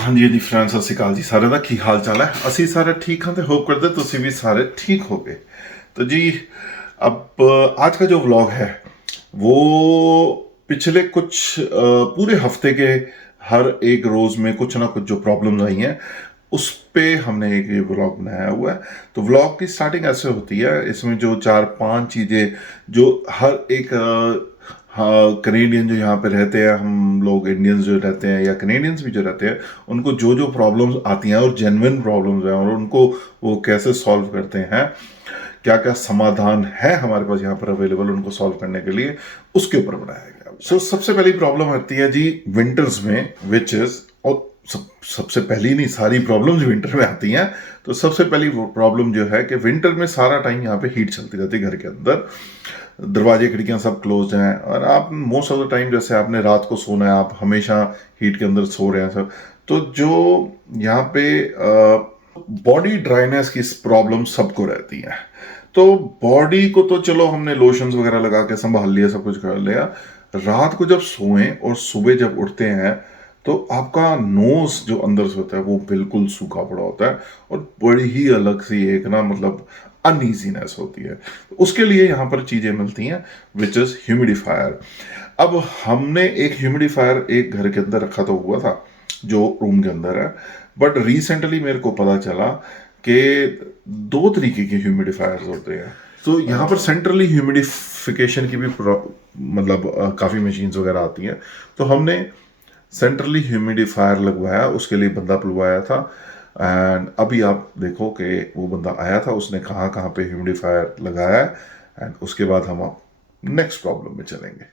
ਹਾਂਜੀ ਜੀ ਫਰੈਂड्स, ਸਤਿ ਸ਼੍ਰੀ ਅਕਾਲ ਜੀ ਸਾਰਿਆਂ ਦਾ। ਕੀ ਹਾਲ ਚਾਲ ਹੈ? ਅਸੀਂ ਸਾਰੇ ठीक हैं तो होप करते ਤੁਸੀਂ भी सारे ठीक हो गए। तो जी अब आज का जो व्लॉग है वो पिछले कुछ पूरे हफ्ते के हर एक रोज में कुछ ना कुछ जो प्रॉब्लम्स आई हैं उस पे हमने एक ये व्लॉग बनाया हुआ है। तो व्लॉग की स्टार्टिंग ऐसे होती है, इसमें जो चार पांच चीजें जो हर एक हाँ कनेडियन जो यहाँ पे रहते हैं, हम लोग इंडियंस जो रहते हैं या कनेडियंस भी जो रहते हैं, उनको जो जो प्रॉब्लम्स आती हैं और जेन्युइन प्रॉब्लम्स हैं और उनको वो कैसे सॉल्व करते हैं, क्या क्या समाधान है हमारे पास यहाँ पर अवेलेबल उनको सॉल्व करने के लिए, उसके ऊपर बनाया गया। सबसे पहली प्रॉब्लम आती है जी विंटर्स में, विच इज और सबसे पहली नहीं, सारी प्रॉब्लम्स विंटर में आती हैं। तो सबसे पहली प्रॉब्लम जो है कि विंटर में सारा टाइम यहाँ पे हीट चलती रहती है घर के अंदर, दरवाजे खिड़कियां सब क्लोज हैं और आप मोस्ट ऑफ द टाइम जैसे आपने रात को सोना है, आप हमेशा हीट के अंदर सो रहे हैं सब। तो जो यहाँ पे बॉडी ड्राइनेस की प्रॉब्लम सबको रहती है। तो बॉडी को तो चलो हमने लोशंस वगैरह लगा के संभाल लिया, सब कुछ कर लिया। रात को जब सोएं और सुबह जब उठते हैं तो आपका नोज जो अंदर से होता है वो बिल्कुल सूखा पड़ा होता है और बड़ी ही अलग सी एक ना मतलब अनईजीनेस होती है। उसके लिए यहाँ पर चीजें मिलती हैं विच इज ह्यूमिडिफायर। अब हमने एक ह्यूमिडिफायर एक घर के अंदर रखा तो हुआ था जो रूम के अंदर है, बट रिसेंटली मेरे को पता चला कि दो तरीके के ह्यूमिडिफायर्स होते हैं। तो यहाँ पर सेंट्रली ह्यूमिडिफिकेशन की भी मतलब काफ़ी मशीन्स वगैरह आती हैं। तो हमने सेंट्रली ह्यूमिडिफायर लगवाया, उसके लिए बंदा बुलवाया था। एंड अभी आप देखो कि वो बंदा आया था, उसने कहाँ कहाँ पे ह्यूमिडिफायर लगाया है। एंड उसके बाद हम आप नेक्स्ट प्रॉब्लम में चलेंगे।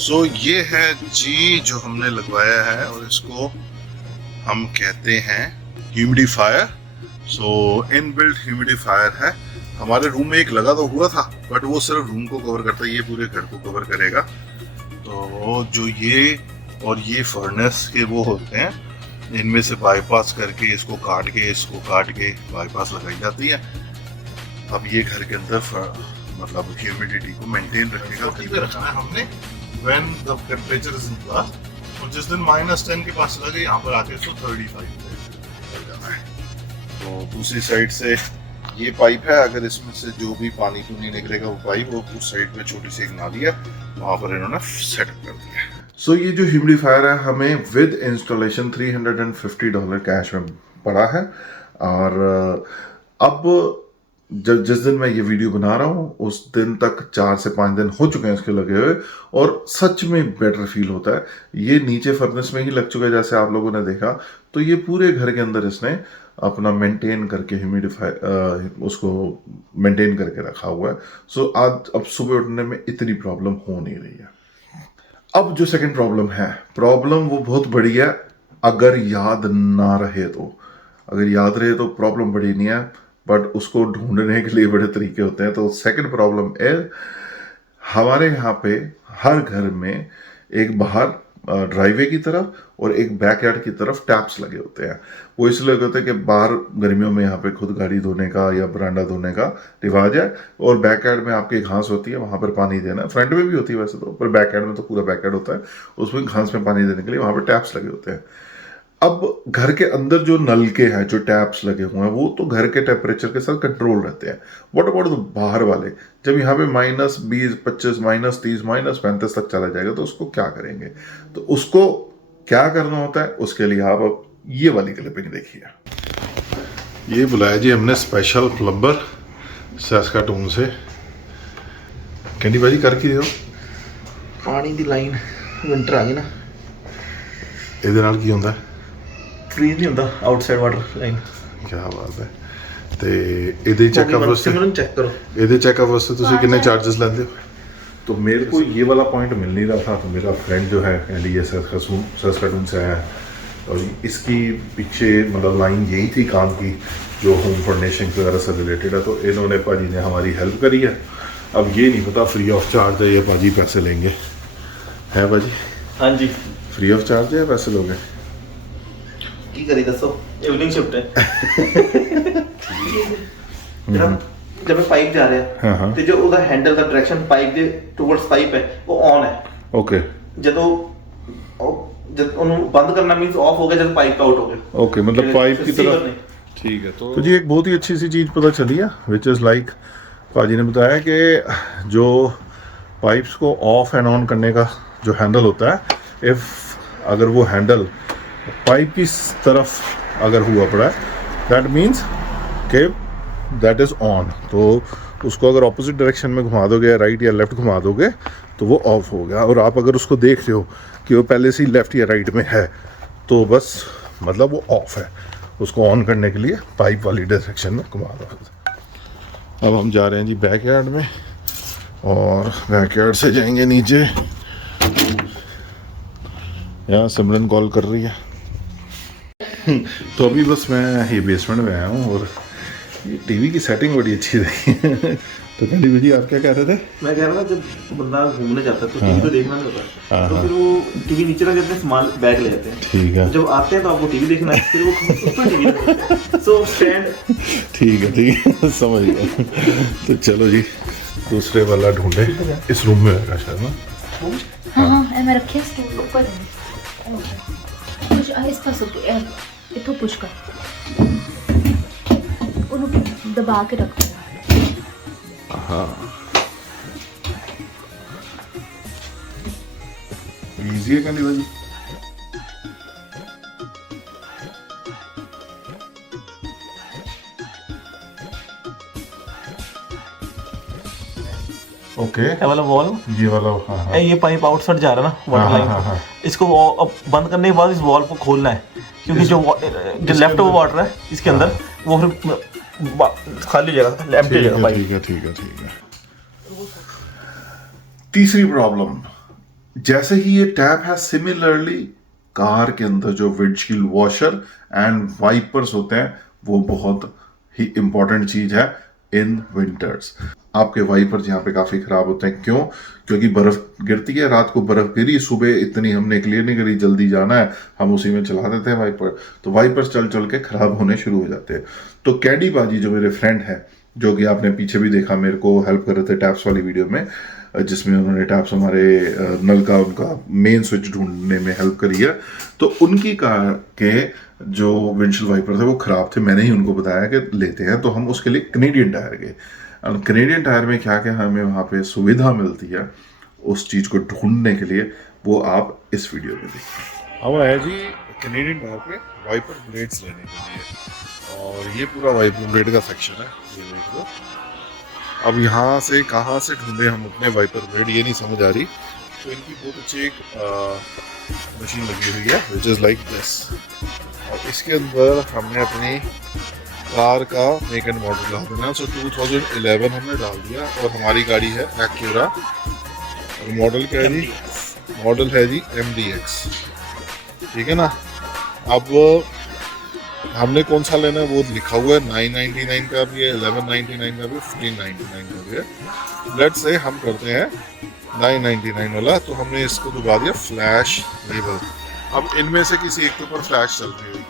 सो ये है जी जो हमने लगवाया है और इसको हम कहते हैं ह्यूमिडिफायर। सो इनबिल्ट ह्यूमिडिफायर है। हमारे रूम में एक लगा तो हुआ था बट वो सिर्फ रूम को कवर करता है, ये पूरे घर को कवर करेगा। तो जो ये और ये फर्नेस के वो होते हैं, इनमें से बाईपास करके इसको काट के बाईपास लगाई जाती है। अब ये घर के अंदर मतलब ह्यूमिडिटी को मेंटेन रखेगा। पे रखना है हमने when the temperature is in plus, और जिस दिन -10 के पास चला गया यहाँ पर आके इसको 35 पे जाना है। तो दूसरी साइड से ये पाइप है, अगर इसमें से जो भी पानी निकलेगा वो पाइप वो उस साइड में छोटी सी एक नाली है, वहाँ पर इन्होंने सेटअप कर दिया है। सो ये जो ह्यूमिडिफायर है हमें विद इंस्टॉलेशन $350 कैश में पड़ा है। और अब जिस दिन मैं ये वीडियो बना रहा हूँ उस दिन तक 4 से 5 दिन हो चुके हैं इसके लगे हुए, और सच में बेटर फील होता है। ये नीचे फर्नेस में ही लग चुका है जैसे आप लोगों ने देखा। तो ये पूरे घर के अंदर इसने अपना मेंटेन करके ह्यूमिडिफाई उसको मेंटेन करके रखा हुआ है। सो आज अब सुबह उठने में इतनी प्रॉब्लम हो नहीं रही है। अब जो सेकंड प्रॉब्लम वो बहुत बड़ी है। अगर याद ना रहे तो, अगर याद रहे तो प्रॉब्लम बड़ी नहीं है, बट उसको ढूंढने के लिए बड़े तरीके होते हैं। तो सेकंड प्रॉब्लम है हमारे यहाँ पे हर घर में एक बाहर ड्राइवे की तरफ और एक बैकयार्ड की तरफ टैप्स लगे होते हैं। वो इसलिए लगे होते हैं कि बाहर गर्मियों में यहाँ पे खुद गाड़ी धोने का या बरांडा धोने का रिवाज है, और बैकयार्ड में आपकी घास होती है, वहाँ पर पानी देना। फ्रंट में भी होती है वैसे तो, पर बैकयार्ड में तो पूरा बैकयार्ड होता है, उसमें घास में पानी देने के लिए वहाँ पर टैप्स लगे होते हैं। अब घर के अंदर जो नलके हैं, जो टैप्स लगे हुए हैं, वो तो घर के टेम्परेचर के साथ कंट्रोल रहते हैं। व्हाट अबाउट द बाहर वाले? जब यहाँ पे -20, -25, -30, -35 तक चला जाएगा तो उसको क्या करेंगे? तो उसको क्या करना होता है उसके लिए आप अब ये वाली क्लिपिंग देखिए। ये बुलाया जी हमने स्पेशल प्लम्बर सैस्काटून से। कैंडी भाजी करके दो पानी दी लाइन विंटर आ गई ना, ਇਹਦੇ ਨਾਲ ਕੀ ਹੁੰਦਾ? फ्रीज नहीं होता आउटसाइड वाटर लाइन। ਕੀ ਬਾਤ ਹੈ। ਤੇ ਇਹਦੇ ਚੈੱਕਅਪ ਵਾਸਤੇ चेक करो, ਇਹਦੇ ਚੈੱकअप वास्ते ਤੁਸੀਂ कितने चार्जेस लेते हो? तो मेरे को ये वाला पॉइंट मिल नहीं रहा था, तो मेरा फ्रेंड जो है कैंडी सैस्काटून से आया है और इसकी पीछे मतलब लाइन यही थी काम की जो होम फर्निशिंग वगैरह से रिलेटेड है। तो इन्होंने पाजी ने हमारी हेल्प करी है। अब ये नहीं पता फ्री ऑफ चार्ज है या पाजी पैसे लेंगे, है पाजी? हाँ जी, फ्री ऑफ चार्ज है या पैसे लोगे? की करी दसो, इवनिंग शिफ्ट है। जब पाइप जा रहा है तो जो ਉਹਦਾ हैंडल ਦਾ डायरेक्शन पाइप ਦੇ ਟੁਵਰਡਸ ਪਾਈਪ ਹੈ ਉਹ ਔਨ ਹੈ। ओके, ਜਦੋਂ ਉਹਨੂੰ ਬੰਦ करना मींस ऑफ हो गया जब पाइप आउट हो गया। ओके, मतलब पाइप की तरफ। ठीक है। तो जी एक बहुत ही अच्छी सी चीज़ पता चली है विच इज़ लाइक पाजी ने बताया कि जो पाइप्स को ऑफ एंड ऑन करने का जो हैंडल होता है, इफ़ अगर वो हैंडल पाइप की तरफ अगर हुआ पड़ा है दैट मीन्स कि दैट इज़ ऑन। तो उसको अगर ऑपोजिट डायरेक्शन में घुमा दोगे, राइट या लेफ़्ट घुमा दोगे तो वो ऑफ हो गया। और आप अगर उसको देख रहे हो कि वो पहले से ही लेफ़्ट या राइट में है तो बस मतलब वो ऑफ है। उसको ऑन करने के लिए पाइप वाली डायरेक्शन में घुमा दो। अब हम जा रहे हैं जी बैकयार्ड में और बैकयार्ड से जाएंगे नीचे। यहाँ सिमरन कॉल कर रही है। तो अभी बस मैं ये बेसमेंट में आया हूँ और ये टीवी की सेटिंग बड़ी अच्छी रही। तो कैंडी जी आप क्या कह रहे थे? मैं कह रहा था जब बंदा घूमने जाता है तो टीवी तो देखना नहीं होता, तो फिर वो टीवी नीचे रख देते हैं, सामान बैग ले जाते हैं। ठीक है। जब आते हैं तो आपको टीवी देखना है, फिर वो ऊपर टीवी सो स्टैंड। ठीक है समझ गया। तो चलो जी दूसरे वाला ढूंढे, इस रूम में होगा शायद ना। हाँ मैं रखे स्टूल ऊपर है। पुश इस पास होके इतो पुश कर, उन्हें दबा के रखो। हाँ इजी है कैंडी भाजी। ओके, ये वाला वॉल, ये वाला हाँ। ये पाइप आउटसाइड जा रहा है ना वाटर लाइन, इसको अब बंद करने के बाद इस वॉल को खोलना है क्योंकि जो लेफ्ट ओवर वाटर है इसके अंदर वो फिर खाली जगह एम्प्टी जगह पाइप। ठीक है। तीसरी प्रॉब्लम, जैसे ही ये टैप है सिमिलरली कार के अंदर जो विंडशील्ड वॉशर एंड वाइपर्स होते हैं वो बहुत ही इंपॉर्टेंट चीज है इन विंटर्स। आपके वाइपर्स यहाँ पे काफ़ी ख़राब होते हैं। क्यों? क्योंकि बर्फ़ गिरती है, रात को बर्फ़ गिरी, सुबह इतनी हमने क्लियर नहीं करी, जल्दी जाना है, हम उसी में चला देते हैं वाइपर, तो वाइपर्स चल के ख़राब होने शुरू हो जाते हैं। तो कैंडी बाजी जो मेरे फ्रेंड है, जो कि आपने पीछे भी देखा मेरे को हेल्प कर रहे थे टैप्स वाली वीडियो में, जिसमें उन्होंने टैप्स हमारे नल का उनका मेन स्विच ढूंढने में हेल्प करी है। तो उनकी कार के जो विंडशील्ड वाइपर थे वो ख़राब थे। मैंने ही उनको बताया कि लेते हैं, तो हम उसके लिए कनेडियन टायर गए। कनेडियन टायर में क्या क्या हमें वहाँ पे सुविधा मिलती है उस चीज़ को ढूंढने के लिए, वो आप इस वीडियो में देखिए। हम आए जी कनेडियन टायर पे वाइपर ब्लेड्स लेने के लिए, और ये पूरा वाइपर ब्लेड का सेक्शन है, ये देख लो। अब यहाँ से कहाँ से ढूंढे हम अपने वाइपर ब्लेड, ये नहीं समझ आ रही। तो इनकी बहुत अच्छी एक मशीन लगी हुई है विच इज़ लाइक दिस, और इसके अंदर हमने अपनी कार का मेक एंड मॉडल डाल देना। सो 2011 हमने डाल दिया और हमारी गाड़ी है एक्यूरा, और मॉडल क्या है जी? मॉडल है जी MDX, ठीक है ना। अब हमने कौन सा लेना है वो लिखा हुआ है, 999 का भी है, 1199 का भी, 1599 का भी है। लेट्स से हम करते हैं 999 वाला, तो हमने इसको दबा दिया फ्लैश लेबल। अब इनमें से किसी एक के ऊपर फ्लैश चल रही होगी।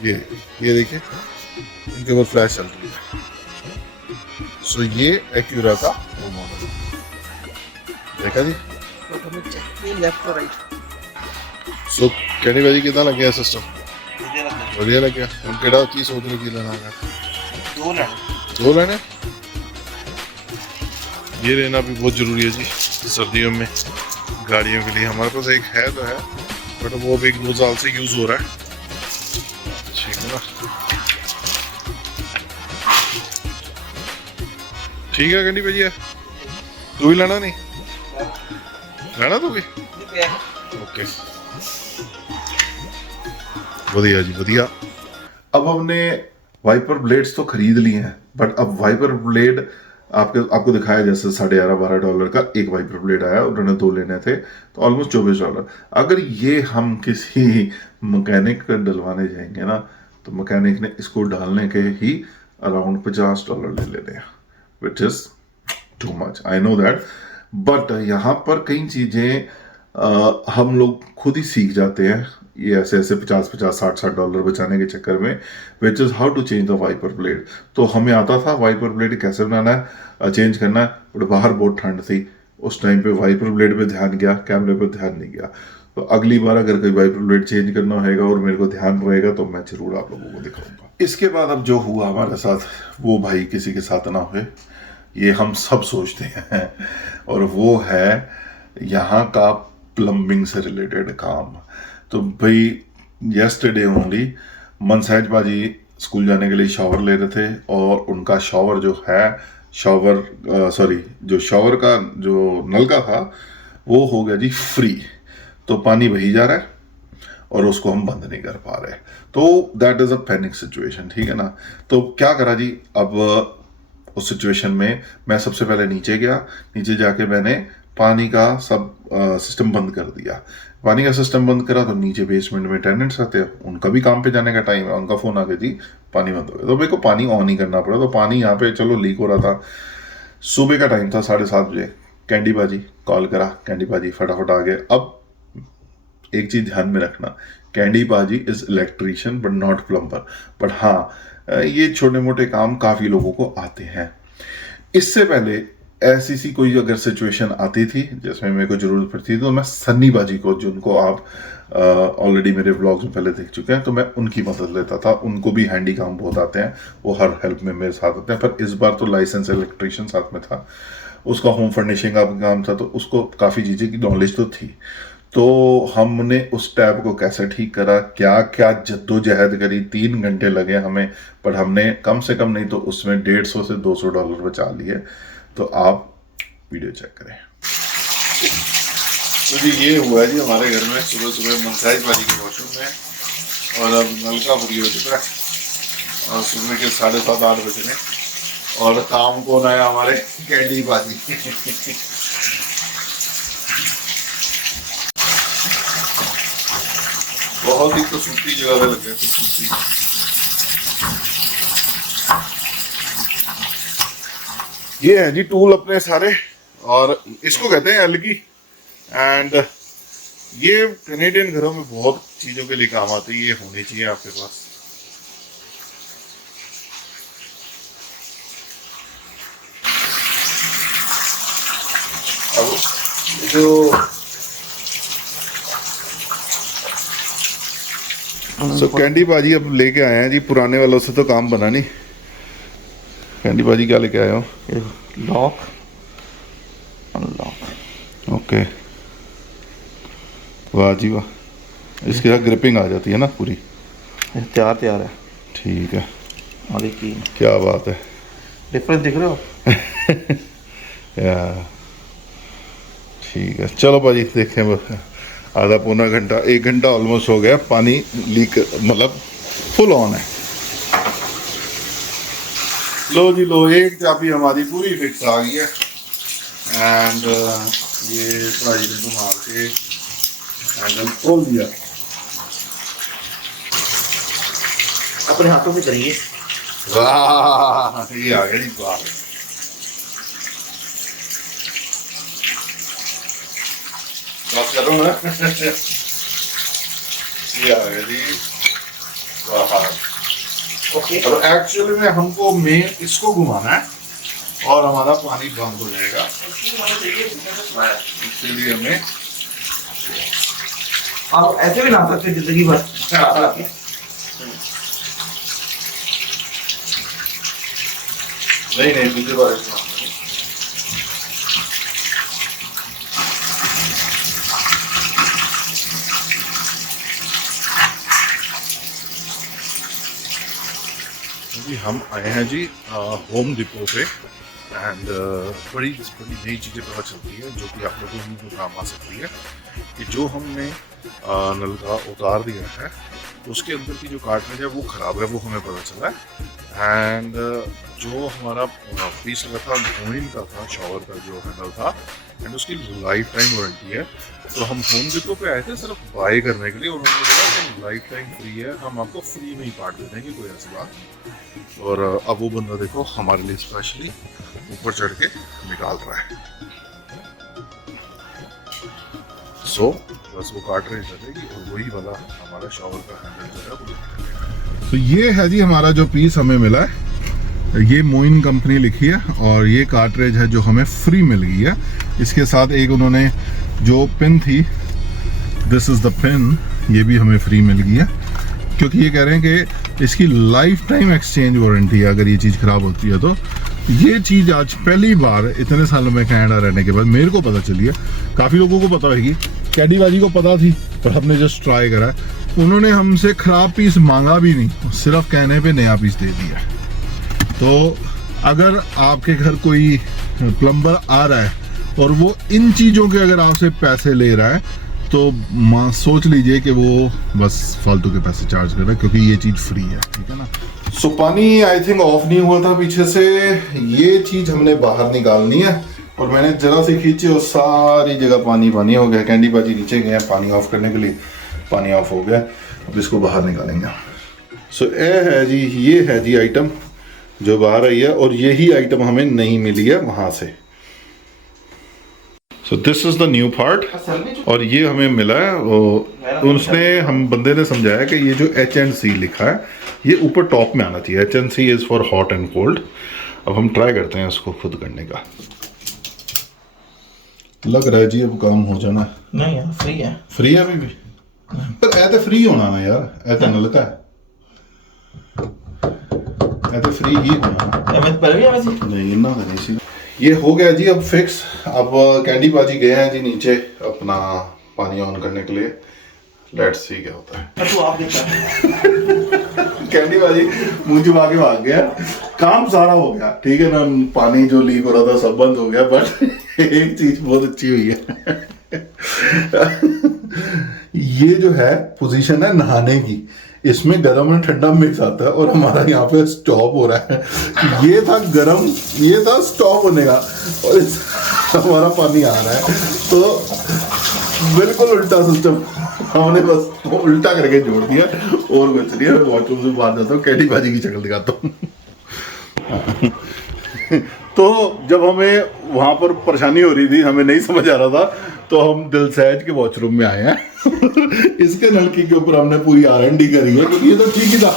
ये देखिए इनके ऊपर फ्लैश चल रही है। सो ये एक्यूरा का वो मॉडल देखा जी। लेफ्ट और राइट। सो कैंडी भाजी कितना लग गया सिस्टम? बढ़िया लग गया। हम केड़ा चीज सोच रहे की लेना है? दो लेने, ये लेना भी बहुत जरूरी है जी सर्दियों में गाड़ियों के लिए। हमारे पास एक है तो है, बट वो भी 1-2 साल से यूज हो रहा है, ठीक है ना। ठीक है गंडी भैया, तू भी लेना, नहीं लेना तू भी, ओके बढ़िया जी बढ़िया। अब हमने वाइपर ब्लेड्स तो खरीद लिए हैं, बट अब वाइपर ब्लेड आपको दिखाया जैसे $11.5-12 का एक वाइपर ब्लेड आया, उन्होंने 2 लेने थे तो ऑलमोस्ट $24। अगर ये हम किसी मैकेनिक को डलवाने जाएंगे ना, तो मैकेनिक ने इसको डालने के ही अराउंड $50 ले लेने हैं, which is too much, I know that. But यहाँ पर कई चीजें हम लोग खुद ही सीख जाते हैं, ये ऐसे ऐसे 50-50, $60 बचाने के चक्कर में, which is how to change the wiper blade. तो हमें आता था वाइपर ब्लेड कैसे बनाना है, चेंज करना है, बट बाहर बहुत ठंड थी उस टाइम पे, वाइपर ब्लेड पे ध्यान गया, कैमरे पे ध्यान नहीं गया। तो अगली बार अगर कोई वाइपर ब्लेड चेंज करना होगा और मेरे को ध्यान रहेगा तो मैं जरूर आप लोगों को दिखाऊंगा। इसके बाद अब जो हुआ हमारे साथ, वो भाई किसी के साथ ना हुए, ये हम सब सोचते हैं, और वो है यहाँ का प्लम्बिंग से रिलेटेड काम। तो भाई येस्टरडे ओनली मनसहज बाजी स्कूल जाने के लिए शावर ले रहे थे, और उनका शावर जो है जो शावर का जो नलका था वो हो गया जी फ्री, तो पानी बही जा रहा है और उसको हम बंद नहीं कर पा रहे, तो that is a panic situation, ठीक है ना। तो क्या करा जी, अब उस सिचुएशन में मैं सबसे पहले नीचे गया, नीचे जाके मैंने पानी का सब सिस्टम बंद कर दिया। पानी का सिस्टम बंद करा तो नीचे बेसमेंट में टेनेंट्स आते हैं, उनका भी काम पे जाने का टाइम है, उनका फोन आ गया जी पानी बंद हो गया, तो मेरे को पानी ऑन ही करना पड़ा। तो पानी यहाँ पे चलो लीक हो रहा था, सुबह का टाइम था 7:30 बजे, कैंडी बाजी कॉल करा, कैंडी बाजी फटाफट आ गए। अब एक चीज ध्यान में रखना, कैंडी बाजी is electrician but not plumber, but हाँ ये छोटे मोटे काम काफी लोगों को आते हैं। इससे पहले ऐसी सी कोई अगर सिचुएशन आती थी जिसमें मेरे को जरूरत पड़ती थी, तो मैं सन्नी बाजी को, जिनको आप ऑलरेडी मेरे व्लॉग्स में पहले देख चुके हैं, तो मैं उनकी मदद लेता था। उनको भी हैंडी काम बहुत आते हैं, वो हर हेल्प में मेरे साथ आते हैं। पर इस बार तो लाइसेंस इलेक्ट्रीशियन साथ में था, उसका होम फर्निशिंग का काम था, तो उसको काफ़ी चीज़ें की नॉलेज तो थी। तो हमने उस टैब को कैसे ठीक करा, क्या क्या जद्दोजहद करी, 3 घंटे लगे हमें, पर हमने कम से कम नहीं तो उसमें $150 से $200 बचा लिए। तो आप वीडियो चेक करें। तो जी ये हुआ है जी हमारे घर में सुबह सुबह मनसाइज बाजी के वॉशरूम में, और अब नलका फ्री हो चुका है, और सुबह के 7:30-8 बजे में, और काम कौन आया, हमारे कैंडी बाजी। बहुत ही तो सूती जगह पे लग गए, तो सूती। ये है जी टूल अपने सारे, और इसको कहते हैं अलगी, एंड ये कैनेडियन घरों में बहुत चीजों के लिए काम आते हैं, ये होनी चाहिए आपके पास। अब जो कैंडी बाजी अब लेके आए हैं जी, पुराने वालों से तो काम बना नहीं। कैंडी बाजी क्या लेके आए हो? लॉक अनलॉक, ओके, वाह जी वाह, इसके साथ ग्रिपिंग आ जाती है ना पूरी, तैयार है, ठीक है। और एक क्या बात है, डिफरेंस दिख रहे हो? यार ठीक है, चलो बाजी देखें, आधा पौना घंटा 1 घंटा ऑलमोस्ट हो गया, पानी लीक मतलब फुल ऑन है। लो जी लो, एक चाबी हमारी पूरी फिक्स आ गई है, एंड ये भाई ने घुमा के हैंडल खोल दिया। अपने हाथों में करिए। वाह, ये आ गया जी बाहर। बात करो ना। ये आ गया जी बाहर। ओके, अब एक्चुअली में हमको मेन इसको घुमाना है और हमारा पानी बंद हो जाएगा। इसके लिए हमें आप ऐसे भी ला सकते जिंदगी भर। नहीं दूसरी बार जी हम आए हैं जी होम डिपो पे एंड बड़ी नई चीज़ें पता चलती है जो कि आप लोगों को काम आ सकती है कि जो हमने नलका उतार दिया है उसके अंदर की जो कार्ट्रिज है वो ख़राब है, वो हमें पता चला है। एंड जो हमारा पीस लगा था मोइन का था, शॉवर का जो हैंडल था, एंड उसकी लाइफ टाइम वारंटी है। तो हम होम डिपो पे आए थे सिर्फ बाय करने के लिए, उन्होंने बोला कि लाइफ टाइम फ्री है, हम आपको फ्री में ही पार्ट दे देंगे, कोई ऐसी बात नहीं। और अब वो बंदा देखो हमारे लिए स्पेशली ऊपर चढ़ के निकाल रहा है। सो बस वो कार्ट्रिज लगेगी और वही वाला हमारा शॉवर का हैंडल जो है वो लगेगा। तो ये है जी हमारा जो पीस हमें मिला है, ये मोइन कंपनी लिखी है और ये कार्ट्रिज है जो हमें फ्री मिल गई है। इसके साथ एक उन्होंने जो पिन थी, दिस इज द पिन, ये भी हमें फ्री मिल गई है, क्योंकि ये कह रहे हैं कि इसकी लाइफ टाइम एक्सचेंज वारंटी है अगर ये चीज़ ख़राब होती है। तो ये चीज़ आज पहली बार इतने सालों में कनाडा रहने के बाद मेरे को पता चली है। काफ़ी लोगों को पता होगी, कैडी बाजी को पता थी, पर हमने जस्ट ट्राई करा। उन्होंने हमसे ख़राब पीस मांगा भी नहीं, सिर्फ कहने पे नया पीस दे दिया। तो अगर आपके घर कोई प्लम्बर आ रहा है और वो इन चीज़ों के अगर आपसे पैसे ले रहा है तो सोच लीजिए कि वो बस फालतू के पैसे चार्ज कर रहा है, क्योंकि ये चीज़ फ्री है, ठीक है ना। सो पानी आई थिंक ऑफ नहीं हुआ था पीछे से, ये चीज़ हमने बाहर निकालनी है और मैंने जरा से खींची और सारी जगह पानी पानी हो गया। कैंडी बाजी नीचे गए हैं पानी ऑफ करने के लिए, पानी ऑफ हो गया, अब इसको बाहर निकालेंगे। सो ये है जी आइटम जो बाहर आई है, और यही आइटम हमें नहीं मिली है वहाँ से। So this is the new part, और ये हमें मिला है। उसने हम बंदे ने समझाया कि ये जो HNC लिखा है ये ऊपर टॉप में आना चाहिए। HNC is for hot and cold. अब हम ट्राई करते हैं इसको खुद करने का। लग रहा है जी अब काम हो जाना। नहीं यार, फ्री है। फ्री है अभी भी, पर ऐ तो फ्री होना ना यार, ऐ तो नलका है, ऐ तो फ्री ही होना। नहीं इन्ना तो नहीं सी। ये हो गया जी अब फिक्स। अब कैंडी बाजी गए हैं जी नीचे अपना पानी ऑन करने के लिए। लेट्स सी क्या होता है। तो आप देखा कैंडी बाजी मुंह छुपा के भाग गया, काम सारा हो गया, ठीक है ना। पानी जो लीक हो रहा था सब बंद हो गया, बट एक चीज बहुत अच्छी हुई है ये जो है पोजीशन है नहाने की, इसमें गर्म और ठंडा मिक्स आता है और हमारा यहाँ पे स्टॉप हो रहा है। ये था गर्म, ये था स्टॉप होने का, और हमारा पानी आ रहा है। तो बिल्कुल उल्टा सिस्टम हमने बस उल्टा करके जोड़ दिया, और कुछ नहीं है। वॉशरूम से बाहर जाता हूँ, कैडी बाजी की शक्ल दिखाता हूँ तो जब हमें वहाँ पर परेशानी हो रही थी, हमें नहीं समझ आ रहा था, तो हम दिलसैज के वॉशरूम में आए हैं इसके नलकी के ऊपर हमने पूरी R&D करी है, क्योंकि ये तो ठीक ही था।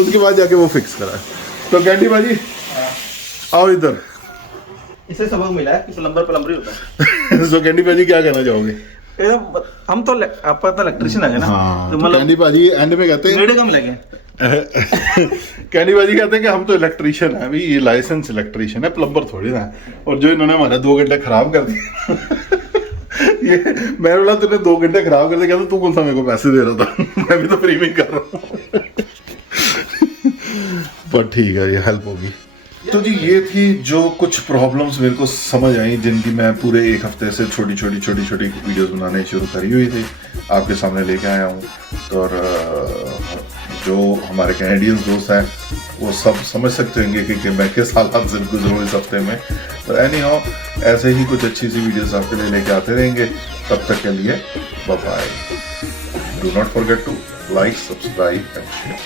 उसके बाद जाके वो फिक्स करा है। तो कैंडी बाजी आओ इधर, इसे सबक मिला है कि प्लम्बर ही होता है। तो कैंडी बाजी क्या कहना चाहोगे? हम तो आपका तो इलेक्ट्रिशियन है ना। हाँ, तो कैंडी बाजी एंड में कहते हैं कम लगे कैंडी बाजी कहते हैं कि हम तो इलेक्ट्रिशियन है, अभी ये लाइसेंस इलेक्ट्रिशियन है, प्लम्बर थोड़ी ना। और जो इन्होंने हमारे 2 घंटे खराब कर दिए ये मैं बोला तूने 2 घंटे खराब कर दिया, कहता तू कौन सा मेरे को पैसे दे रहा था मैं भी तो फ्री में कर रहा हूँ पर ठीक है, ये हेल्प होगी। तो जी ये थी जो कुछ प्रॉब्लम्स मेरे को समझ आई, जिनकी मैं पूरे 1 हफ्ते से छोटी छोटी वीडियोस बनाने शुरू करी हुई थी, आपके सामने लेके आया हूँ। तो और जो हमारे कैनेडियन दोस्त हैं वो सब समझ सकते होंगे कि मैं किस हालात से गुजरूँ इस हफ्ते में। तो एनी हाउ ऐसे ही कुछ अच्छी सी वीडियोस आपके लिए लेके आते रहेंगे। तब तक के लिए bye bye. Do not forget to like, subscribe and share.